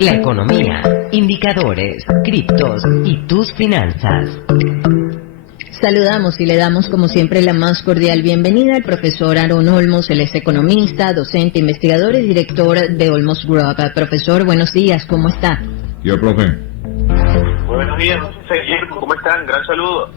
La economía, indicadores, criptos y tus finanzas. Saludamos y le damos como siempre la más cordial bienvenida al profesor Aaron Olmos. Él es economista, docente, investigador y director de Olmos Group. Profesor, buenos días, ¿cómo está? Yo, profe. Buenos días, Guillermo, ¿cómo están? Gran saludo.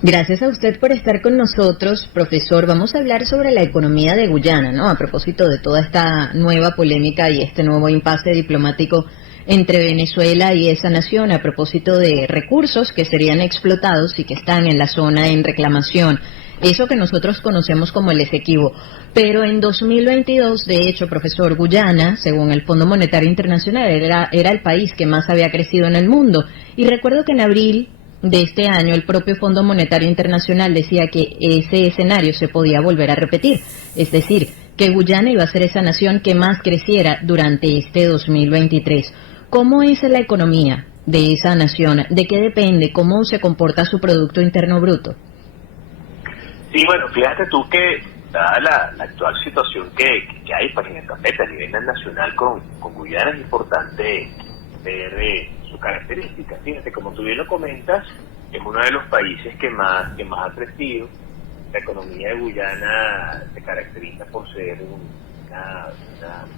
Gracias a usted por estar con nosotros, profesor. Vamos a hablar sobre la economía de Guyana, ¿no? A propósito de toda esta nueva polémica y este nuevo impasse diplomático entre Venezuela y esa nación, a propósito de recursos que serían explotados y que están en la zona en reclamación. Eso que nosotros conocemos como el Esequibo. Pero en 2022, de hecho, profesor, Guyana, según el Fondo Monetario Internacional, era el país que más había crecido en el mundo. Y recuerdo que en abril de este año el propio Fondo Monetario Internacional decía que ese escenario se podía volver a repetir, es decir, que Guyana iba a ser esa nación que más creciera durante este 2023. ¿Cómo es la economía de esa nación? ¿De qué depende? ¿Cómo se comporta su Producto Interno Bruto? Sí, bueno, fíjate tú que dada la actual situación que hay pues, en el tapete a nivel nacional con Guyana, es importante ver su característica. Fíjate, como tú bien lo comentas, es uno de los países que más ha crecido. La economía de Guyana se caracteriza por ser una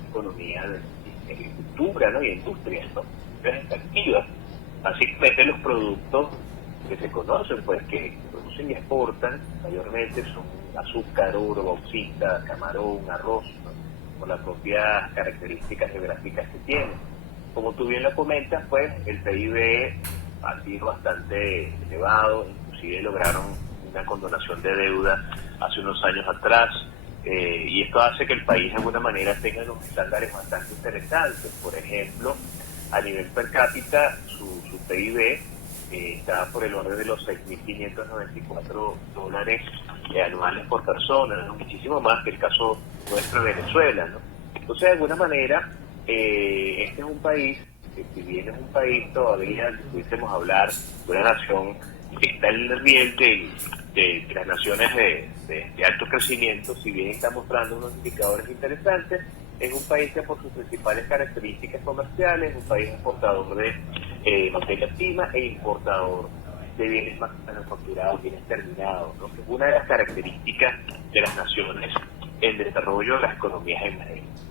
economía de agricultura, ¿no? Y industria, ¿no? Extractivas. Básicamente los productos que se conocen, pues que producen y exportan, mayormente son azúcar, oro, bauxita, camarón, arroz, ¿no? Por las propias características geográficas que tienen. Como tú bien lo comentas, pues el PIB ha sido bastante elevado, inclusive lograron una condonación de deuda hace unos años atrás, y esto hace que el país de alguna manera tenga unos estándares bastante interesantes. Por ejemplo, a nivel per cápita, su PIB está por el orden de los $6.594 anuales por persona, ¿no? Muchísimo más que el caso nuestro de Venezuela, ¿no? Entonces, de alguna manera, este es un país que, si bien es un país todavía, si pudiésemos hablar de una nación que está en el nivel de las naciones de alto crecimiento, si bien está mostrando unos indicadores interesantes, es un país que por sus principales características comerciales, es un país exportador de materia prima e importador de bienes manufacturados, bienes terminados, ¿no? Que es una de las características de las naciones en desarrollo de las economías emergentes.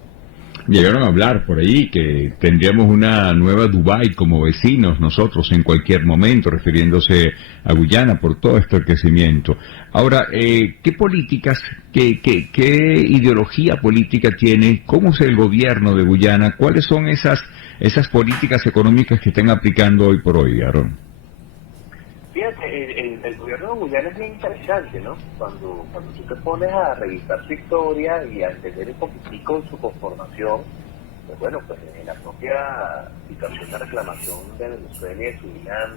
Llegaron a hablar por ahí que tendríamos una nueva Dubái como vecinos nosotros en cualquier momento, refiriéndose a Guyana por todo este crecimiento. Ahora, ¿qué políticas, qué ideología política tiene? ¿Cómo es el gobierno de Guyana? ¿Cuáles son esas políticas económicas que están aplicando hoy por hoy, Aaron? Fíjate, el gobierno de Guyana es bien interesante, ¿no? Cuando tú te pones a revisar su historia y a entender un poquitico su conformación, pues bueno, pues en la propia situación de reclamación de Venezuela y de Surinam,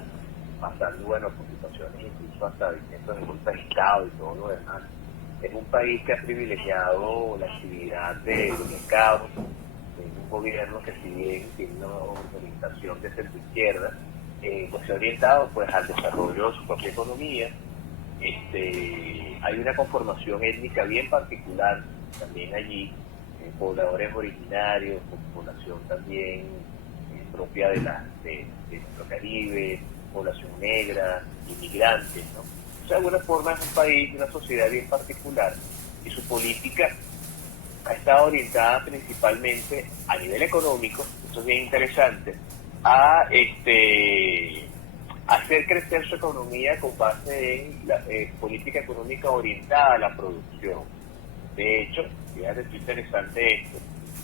pasando, bueno, por situaciones incluso hasta intentos de golpe de Estado y todo lo demás, es un país que ha privilegiado la actividad de mercado, es un gobierno que, si bien tiene una orientación de centro-izquierda, pues se ha orientado pues al desarrollo de su propia economía. Hay una conformación étnica bien particular también allí, pobladores originarios, con población también propia de nuestro Caribe, población negra, inmigrantes, ¿no? O sea, de alguna forma es un país, una sociedad bien particular, y su política ha estado orientada principalmente a nivel económico, esto es bien interesante, a hacer crecer su economía con base en la política económica orientada a la producción. De hecho, fíjate, es interesante esto,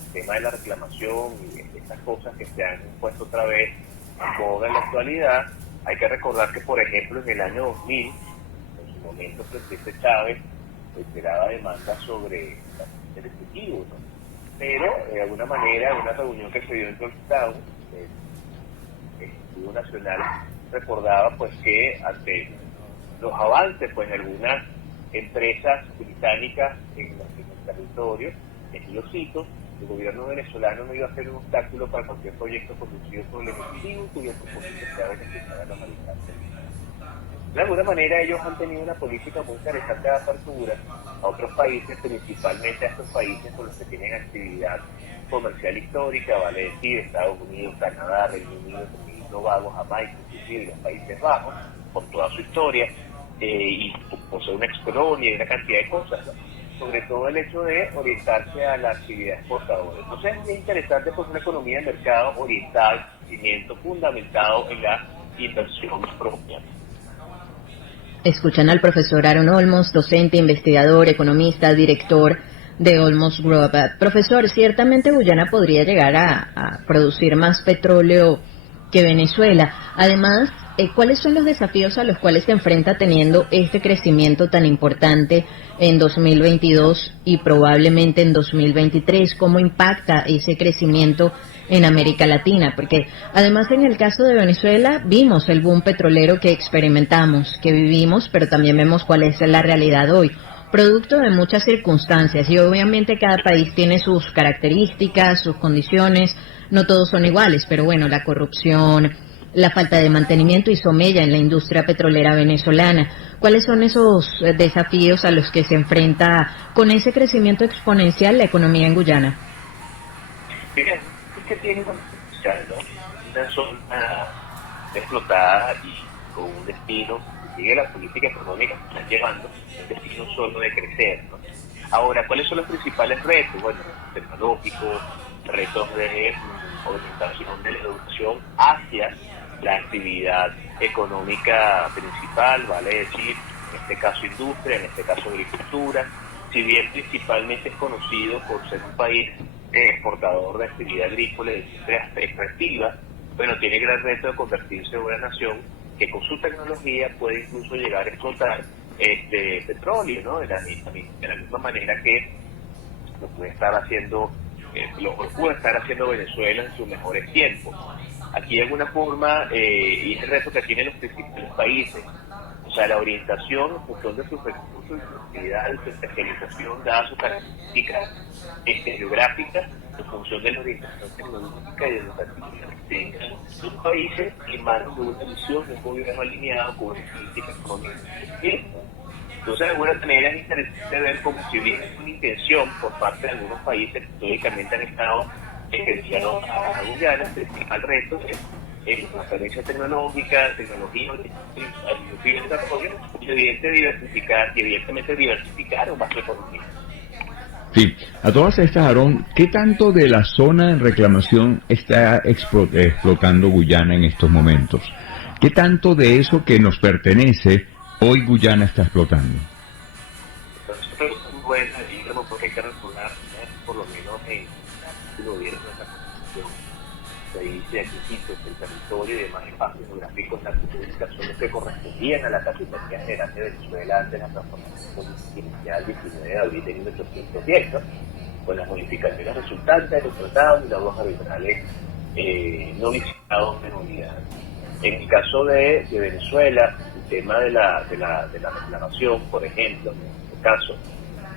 el tema de la reclamación y estas cosas que se han puesto otra vez en boga en la actualidad. Hay que recordar que, por ejemplo, en el año 2000, en su momento, el presidente Chávez reiteraba demandas sobre el Ejecutivo, ¿no? Pero, de alguna manera, en una reunión que se dio en Georgetown, el Ejecutivo Nacional recordaba pues que ante los avances pues de algunas empresas británicas en el territorio, y yo cito, el gobierno venezolano no iba a ser un obstáculo para cualquier proyecto conducido por el Ejecutivo cuyo propósito sea beneficiar a la humanidad. De alguna manera ellos han tenido una política muy interesante de apertura a otros países, principalmente a estos países con los que tienen actividad comercial histórica, vale decir, Estados Unidos, Canadá, Reino Unido, Tobago, Jamaica, inclusive los Países Bajos, por toda su historia, y por ser una ex-colonia y una cantidad de cosas, ¿no? Sobre todo el hecho de orientarse a la actividad exportadora. Entonces es muy interesante pues una economía de mercado orientada al crecimiento fundamentado en la inversión propia. Escuchan al profesor Aaron Olmos, docente, investigador, economista, director de Olmos Group. Profesor, ciertamente Guyana podría llegar a producir más petróleo que Venezuela. Además, ¿cuáles son los desafíos a los cuales se enfrenta teniendo este crecimiento tan importante en 2022 y probablemente en 2023? ¿Cómo impacta ese crecimiento en América Latina? Porque además en el caso de Venezuela vimos el boom petrolero que experimentamos, que vivimos, pero también vemos cuál es la realidad hoy, producto de muchas circunstancias, y obviamente cada país tiene sus características, sus condiciones, no todos son iguales, pero bueno, la corrupción, la falta de mantenimiento hizo mella en la industria petrolera venezolana. ¿Cuáles son esos desafíos a los que se enfrenta con ese crecimiento exponencial la economía en Guyana? Mira, es que tiene una zona explotada y con un destino, sigue la política económica que están llevando, un destino solo de crecer, ¿no? Ahora, ¿cuáles son los principales retos? Bueno, tecnológicos, retos de orientación de la educación hacia la actividad económica principal, vale decir, en este caso industria, en este caso agricultura, si bien principalmente es conocido por ser un país exportador de actividad agrícola y de industria extractiva, bueno, tiene gran reto de convertirse en una nación que con su tecnología puede incluso llegar a explotar petróleo, ¿no? De la misma manera que lo puede estar haciendo Venezuela en sus mejores tiempos. Aquí de alguna forma, y es el reto que tienen los principales países, o sea, la orientación en función de sus recursos y sus actividades, su especialización, dadas sus características geográficas, en función de la orientación tecnológica y educativa que tengan sus países, en manos de una visión de un gobierno alineado con una política económica. Entonces, de alguna manera es interesante ver cómo si bien es una intención por parte de algunos países que históricamente han estado ejerciendo a Guyana, el principal reto es transferencia tecnológica, tecnología, y desarrollo, y evidentemente diversificar más su economía. Sí, a todas estas, Aarón, ¿qué tanto de la zona en reclamación está explotando Guyana en estos momentos? ¿Qué tanto de eso que nos pertenece hoy Guyana está explotando? Entonces, es muy buena, digamos, porque hay que recordar, por lo menos en el gobierno de la Constitución, se dice aquí que el territorio y demás espacios geográficos de la República son los que correspondían a la Capitanía General de Venezuela antes de la transformación inicial 19 de abril de 1810, ¿no? Con las modificaciones resultantes de los tratados y las dos arbitrales no visitados en unidad. En el caso de Venezuela, el tema de la reclamación, por ejemplo, en este caso,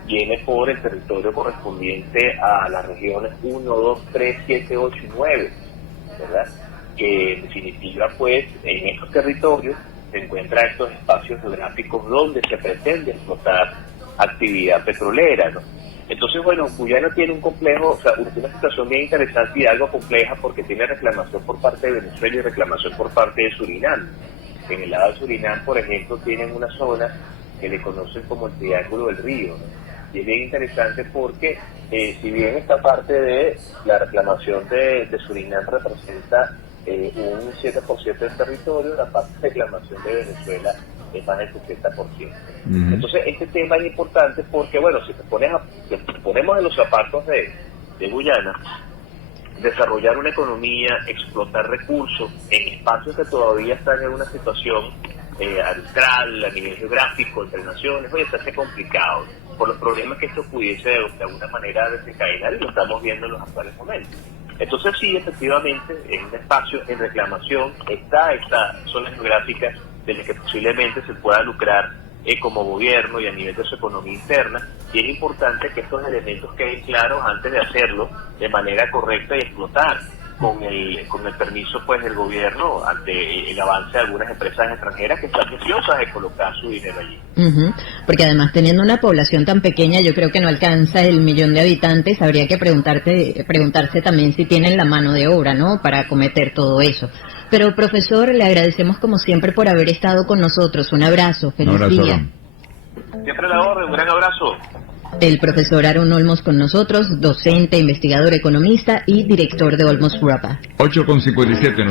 viene por el territorio correspondiente a las regiones 1, 2, 3, 7, 8 y 9, ¿verdad? Que en definitiva, pues, en estos territorios se encuentran estos espacios geográficos donde se pretende explotar actividad petrolera, ¿no? Entonces, bueno, Guyana tiene un complejo, o sea, una situación bien interesante y algo compleja porque tiene reclamación por parte de Venezuela y reclamación por parte de Surinam. En el lado de Surinam, por ejemplo, tienen una zona que le conocen como el Triángulo del Río, ¿no? Y es bien interesante porque, si bien esta parte de la reclamación de Surinam representa un 7% del territorio, la parte de reclamación de Venezuela es más del 60%. Entonces, este tema es importante porque, bueno, si te ponemos en los zapatos de Guyana, desarrollar una economía, explotar recursos en espacios que todavía están en una situación arbitral, a nivel geográfico, entre naciones, oye, se hace complicado por los problemas que esto pudiese de alguna manera desencadenar, y lo estamos viendo en los actuales momentos. Entonces sí, efectivamente, en un espacio en reclamación está esta zona geográfica de la que posiblemente se pueda lucrar como gobierno y a nivel de su economía interna, y es importante que estos elementos queden claros antes de hacerlo de manera correcta y explotar con el permiso pues del gobierno ante el avance de algunas empresas extranjeras que están deseosas de colocar su dinero allí. Porque además teniendo una población tan pequeña, yo creo que no alcanza el 1.000.000 de habitantes, habría que preguntarse también si tienen la mano de obra, ¿no?, para acometer todo eso. Pero profesor, le agradecemos como siempre por haber estado con nosotros. Un abrazo, feliz día. Siempre a la orden, un gran abrazo. El profesor Aaron Olmos con nosotros, docente, investigador, economista y director de Olmos Europa. 8:57.